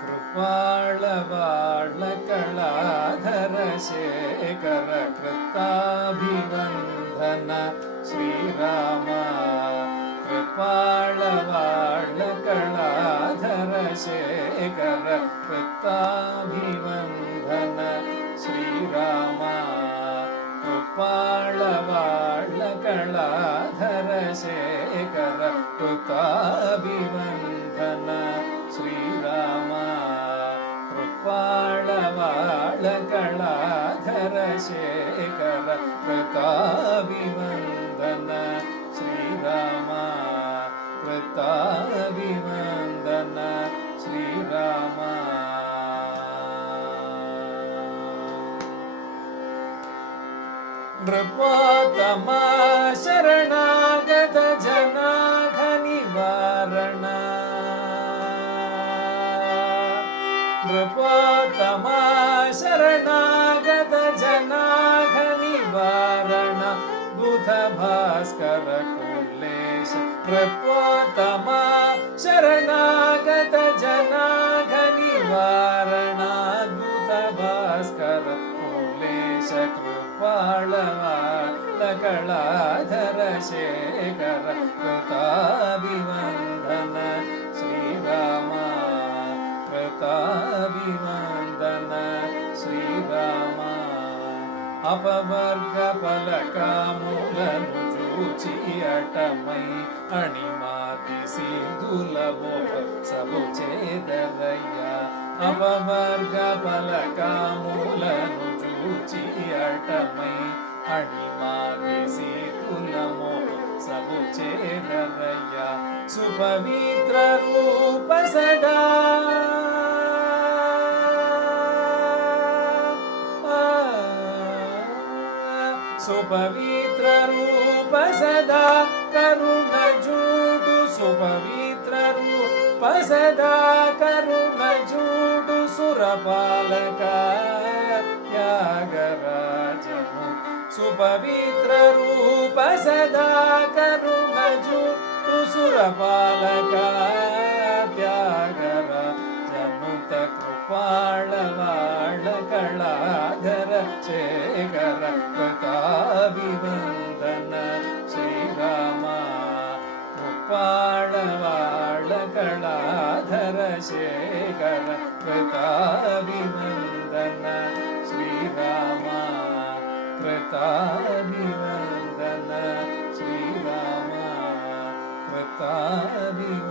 कृपाळवाळकलाधर शेखर कृताभिवन्दन श्रीराम कृपाळवाळकलाधर शेखर कृताभिवन्दन श्रीराम कृपाळवाळकलाधर शेखर कृताभिवन्दन श्रीराम कृपाळवाळकलाधर शेखर कृताभिवन्दन श्रीराम कृताभिवन्दन श्रीराम नृपोत्तमा शरणागत जनाघ निवारण नृपोत्तमा शरणागत जनाघ निवारण बुध भास्कर कुलेश नृपोत्तमा शरणागत जनाघ निवारण बुध भास्कर कुलेश कृपाळवाळकलाधर शेखर कृताभिवन्दन श्रीराम कृताभिवन्दन श्रीराम अपवर्ग పలకములను చూచి అటమై అణిమాతి సింధులమో సబు చేదరయ్యా अपवर्ग పలకములను చూచి అటమై అణిమాతి సింధులమో సబు చేదరయ్యా సుపవిత్ర రూప సదా सुपवित्र रूप सदा करुण जूडु सुपवित्र रूप सदा करुण जूडु सुरपालक त्यागराजनु सुपवित्र रूप सदा करुण जूडु सुरपालक त्यागराजनु कृपाळवाळकलाधर शेखर कृताभिवन्दन श्रीराम कृपाळवाळकलाधर शेखर कृताभिवन्दन श्रीराम कृताभिवन्दन श्रीराम कृताभिवन्दन